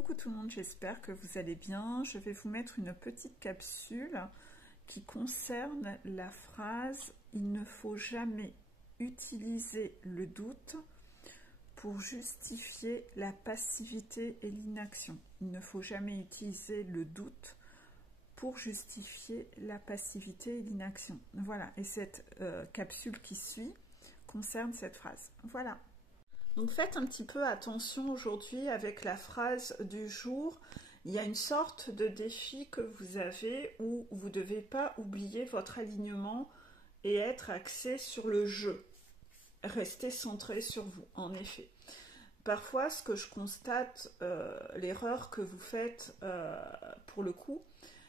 Coucou tout le monde, j'espère que vous allez bien. Je vais vous mettre une petite capsule qui concerne la phrase « Il ne faut jamais utiliser le doute pour justifier la passivité et l'inaction ». Il ne faut jamais utiliser le doute pour justifier la passivité et l'inaction. Voilà, et cette capsule qui suit concerne cette phrase. Voilà. Donc faites un petit peu attention aujourd'hui avec la phrase du jour. Il y a une sorte de défi que vous avez où vous ne devez pas oublier votre alignement et être axé sur le jeu. Restez centré sur vous, en effet. Parfois, ce que je constate, l'erreur que vous faites pour le coup,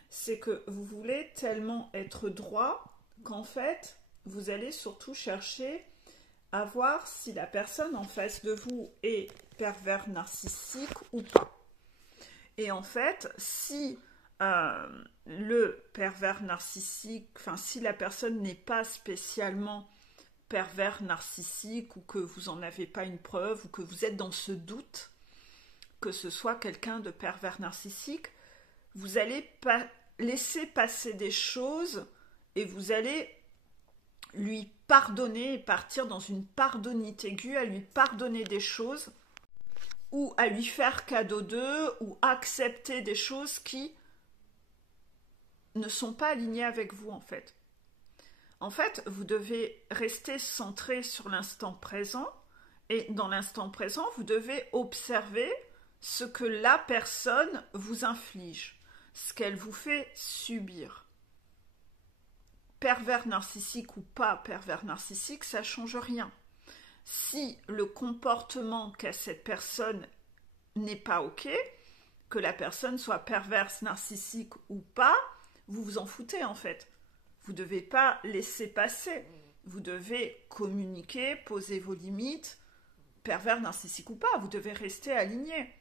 c'est que vous voulez tellement être droit qu'en fait, vous allez surtout chercher à voir si la personne en face de vous est pervers narcissique ou pas. Et en fait, si le pervers narcissique, enfin si la personne n'est pas spécialement pervers narcissique ou que vous n'en avez pas une preuve ou que vous êtes dans ce doute que ce soit quelqu'un de pervers narcissique, vous allez laisser passer des choses et vous allez lui pardonner et partir dans une pardonnite aiguë, à lui pardonner des choses ou à lui faire cadeau d'eux ou accepter des choses qui ne sont pas alignées avec vous en fait. En fait, vous devez rester centré sur l'instant présent et dans l'instant présent, vous devez observer ce que la personne vous inflige, ce qu'elle vous fait subir. Pervers narcissique ou pas pervers narcissique, ça ne change rien. Si le comportement qu'a cette personne n'est pas OK, que la personne soit perverse narcissique ou pas, vous vous en foutez en fait. Vous ne devez pas laisser passer. Vous devez communiquer, poser vos limites, pervers narcissique ou pas, vous devez rester aligné.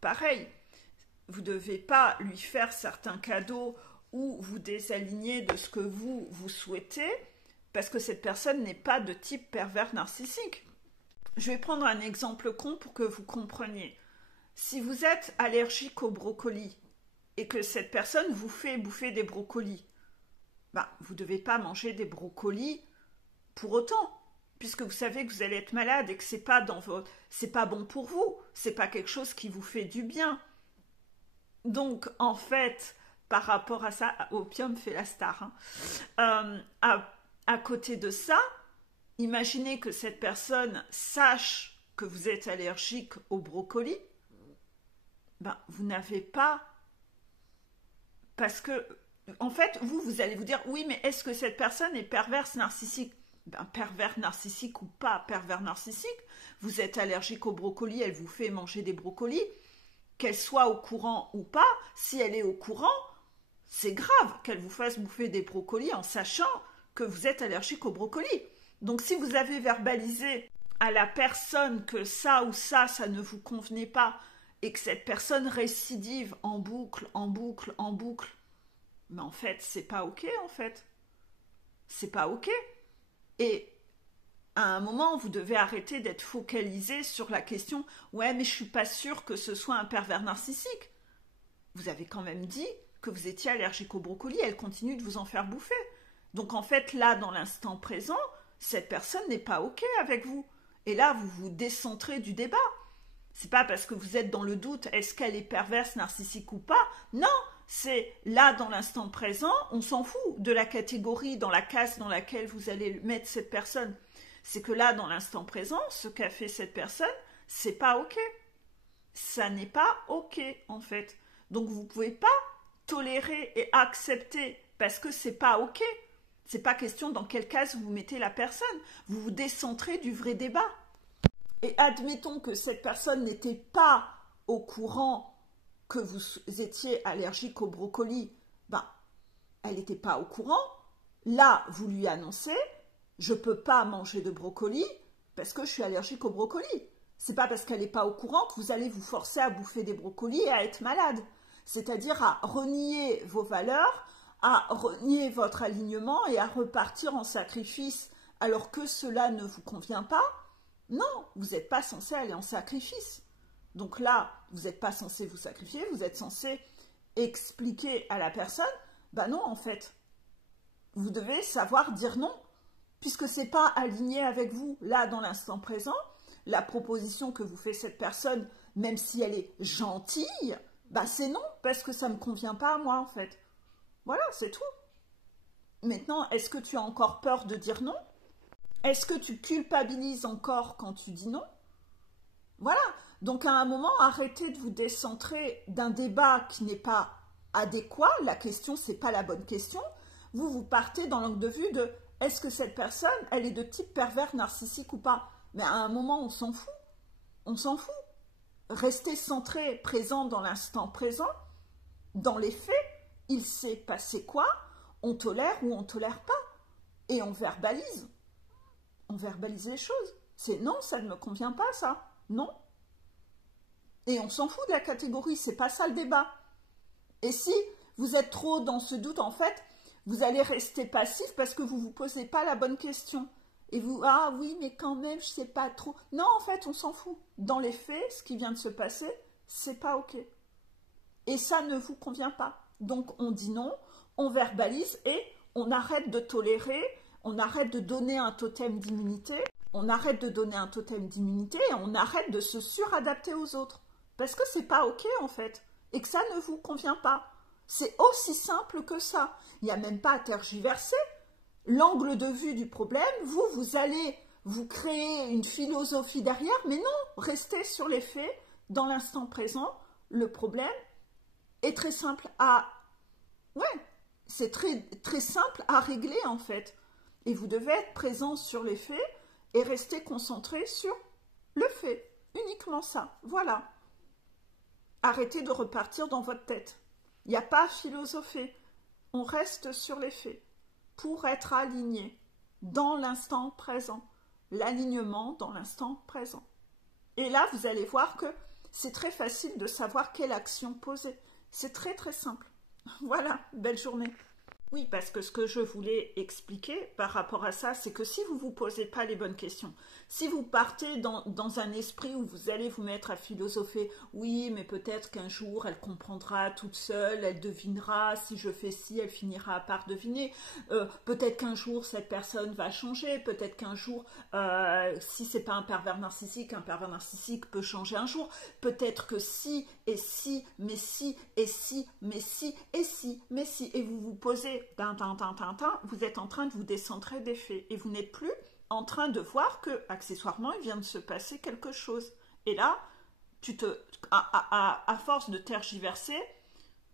Pareil, vous ne devez pas lui faire certains cadeaux ou vous désaligner de ce que vous souhaitez, parce que cette personne n'est pas de type pervers narcissique. Je vais prendre un exemple con pour que vous compreniez. Si vous êtes allergique aux brocolis et que cette personne vous fait bouffer des brocolis, vous ne devez pas manger des brocolis pour autant, puisque vous savez que vous allez être malade et que c'est pas bon pour vous, c'est pas quelque chose qui vous fait du bien. Donc en fait, par rapport à ça, opium fait la star. À côté de ça, imaginez que cette personne sache que vous êtes allergique au brocoli. Vous n'avez pas... Parce que, en fait, vous allez vous dire, oui, mais est-ce que cette personne est perverse narcissique ? Pervers narcissique ou pas pervers narcissique, vous êtes allergique au brocoli, elle vous fait manger des brocolis, qu'elle soit au courant ou pas, si elle est au courant, c'est grave qu'elle vous fasse bouffer des brocolis en sachant que vous êtes allergique aux brocolis. Donc si vous avez verbalisé à la personne que ça ou ça ne vous convenait pas et que cette personne récidive en boucle, mais en fait, c'est pas OK en fait. C'est pas OK. Et à un moment, vous devez arrêter d'être focalisé sur la question « Ouais, mais je suis pas sûre que ce soit un pervers narcissique. » Vous avez quand même dit que vous étiez allergique au brocoli, elle continue de vous en faire bouffer. Donc en fait, là, dans l'instant présent, cette personne n'est pas OK avec vous. Et là, vous vous décentrez du débat. C'est pas parce que vous êtes dans le doute, est-ce qu'elle est perverse, narcissique ou pas? Non, c'est là, dans l'instant présent, on s'en fout de la catégorie, dans la case dans laquelle vous allez mettre cette personne. C'est que là, dans l'instant présent, ce qu'a fait cette personne, c'est pas OK. Ça n'est pas OK, en fait. Donc, vous ne pouvez pas tolérer et accepter parce que c'est pas OK. C'est pas question dans quelle case vous mettez la personne. Vous vous décentrez du vrai débat. Et admettons que cette personne n'était pas au courant que vous étiez allergique au brocoli. Elle n'était pas au courant. Là, vous lui annoncez, je ne peux pas manger de brocoli parce que je suis allergique au brocoli. C'est pas parce qu'elle n'est pas au courant que vous allez vous forcer à bouffer des brocolis et à être malade. C'est-à-dire à renier vos valeurs, à renier votre alignement et à repartir en sacrifice alors que cela ne vous convient pas. Non, vous n'êtes pas censé aller en sacrifice. Donc là, vous n'êtes pas censé vous sacrifier, vous êtes censé expliquer à la personne, bah non en fait, vous devez savoir dire non, puisque c'est pas aligné avec vous, là dans l'instant présent, la proposition que vous fait cette personne, même si elle est gentille, bah c'est non, parce que ça ne me convient pas à moi en fait. Voilà, c'est tout. Maintenant, est-ce que tu as encore peur de dire non? Est-ce que tu culpabilises encore quand tu dis non? Voilà, donc à un moment, arrêtez de vous décentrer d'un débat qui n'est pas adéquat, la question, c'est pas la bonne question, vous partez dans l'angle de vue de est-ce que cette personne, elle est de type pervers narcissique ou pas? Mais à un moment, on s'en fout, on s'en fout. Restez centré, présent dans l'instant présent, dans les faits, il s'est passé quoi? On tolère ou on tolère pas? Et on verbalise les choses. C'est non, ça ne me convient pas ça, non. Et on s'en fout de la catégorie, c'est pas ça le débat. Et si vous êtes trop dans ce doute, en fait, vous allez rester passif parce que vous ne vous posez pas la bonne question. Et vous, ah oui, mais quand même, je sais pas trop. Non, en fait, on s'en fout. Dans les faits, ce qui vient de se passer, c'est pas OK. Et ça ne vous convient pas. Donc, on dit non, on verbalise et on arrête de tolérer, on arrête de donner un totem d'immunité, on arrête de donner un totem d'immunité et on arrête de se suradapter aux autres. Parce que c'est pas OK, en fait. Et que ça ne vous convient pas. C'est aussi simple que ça. Il n'y a même pas à tergiverser. L'angle de vue du problème, vous allez vous créer une philosophie derrière, mais non, restez sur les faits, dans l'instant présent. Le problème est très simple à... Ouais, c'est très simple à régler en fait. Et vous devez être présent sur les faits et rester concentré sur le fait. Uniquement ça, voilà. Arrêtez de repartir dans votre tête. Il n'y a pas à philosopher. On reste sur les faits pour être aligné dans l'instant présent. L'alignement dans l'instant présent. Et là, vous allez voir que c'est très facile de savoir quelle action poser. C'est très très simple. Voilà, belle journée. Oui, parce que ce que je voulais expliquer par rapport à ça, c'est que si vous ne vous posez pas les bonnes questions, si vous partez dans un esprit où vous allez vous mettre à philosopher, oui, mais peut-être qu'un jour, elle comprendra toute seule, elle devinera, si je fais ci, elle finira par deviner, peut-être qu'un jour, cette personne va changer, peut-être qu'un jour, si c'est pas un pervers narcissique peut changer un jour, peut-être que si, et si, mais si, et si, mais si, et si, mais si, et vous vous posez vous êtes en train de vous décentrer des faits et vous n'êtes plus en train de voir que accessoirement il vient de se passer quelque chose. Et là, à force de tergiverser,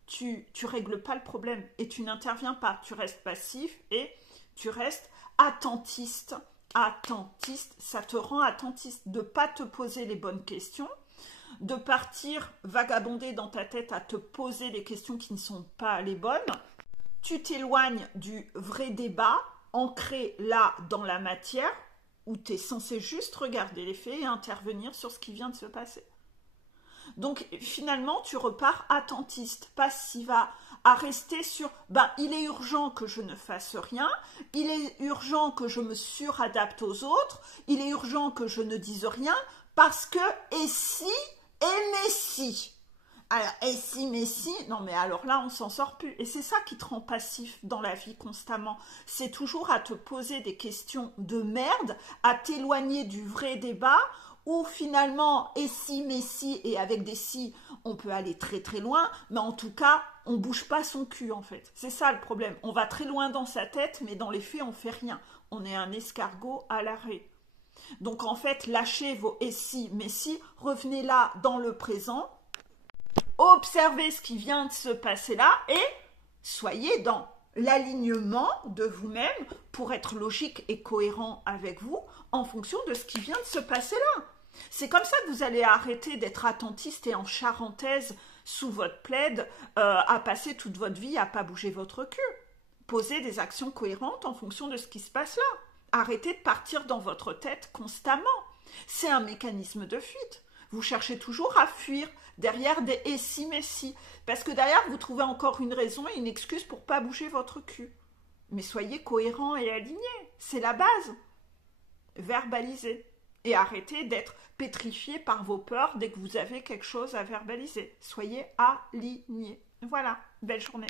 tu règles pas le problème et tu n'interviens pas. Tu restes passif et tu restes attentiste. Attentiste, ça te rend attentiste de ne pas te poser les bonnes questions, de partir vagabonder dans ta tête à te poser des questions qui ne sont pas les bonnes. Tu t'éloignes du vrai débat, ancré là dans la matière, où tu es censé juste regarder les faits et intervenir sur ce qui vient de se passer. Donc finalement, tu repars attentiste, passiva, à rester sur il est urgent que je ne fasse rien, il est urgent que je me suradapte aux autres, il est urgent que je ne dise rien, parce que et si, et mais si. Alors, et si, mais si, non mais alors là, on s'en sort plus. Et c'est ça qui te rend passif dans la vie constamment. C'est toujours à te poser des questions de merde, à t'éloigner du vrai débat, où finalement, et si, mais si, et avec des si, on peut aller très très loin, mais en tout cas, on bouge pas son cul en fait. C'est ça le problème. On va très loin dans sa tête, mais dans les faits, on fait rien. On est un escargot à l'arrêt. Donc en fait, lâchez vos et si, mais si, revenez là dans le présent, observez ce qui vient de se passer là et soyez dans l'alignement de vous-même pour être logique et cohérent avec vous en fonction de ce qui vient de se passer là. C'est comme ça que vous allez arrêter d'être attentiste et en charentaise sous votre plaid à passer toute votre vie à pas bouger votre cul. Posez des actions cohérentes en fonction de ce qui se passe là. Arrêtez de partir dans votre tête constamment. C'est un mécanisme de fuite. Vous cherchez toujours à fuir derrière des et si mais si. Parce que derrière, vous trouvez encore une raison et une excuse pour ne pas bouger votre cul. Mais soyez cohérent et aligné. C'est la base. Verbalisez. Et arrêtez d'être pétrifié par vos peurs dès que vous avez quelque chose à verbaliser. Soyez alignés. Voilà, belle journée.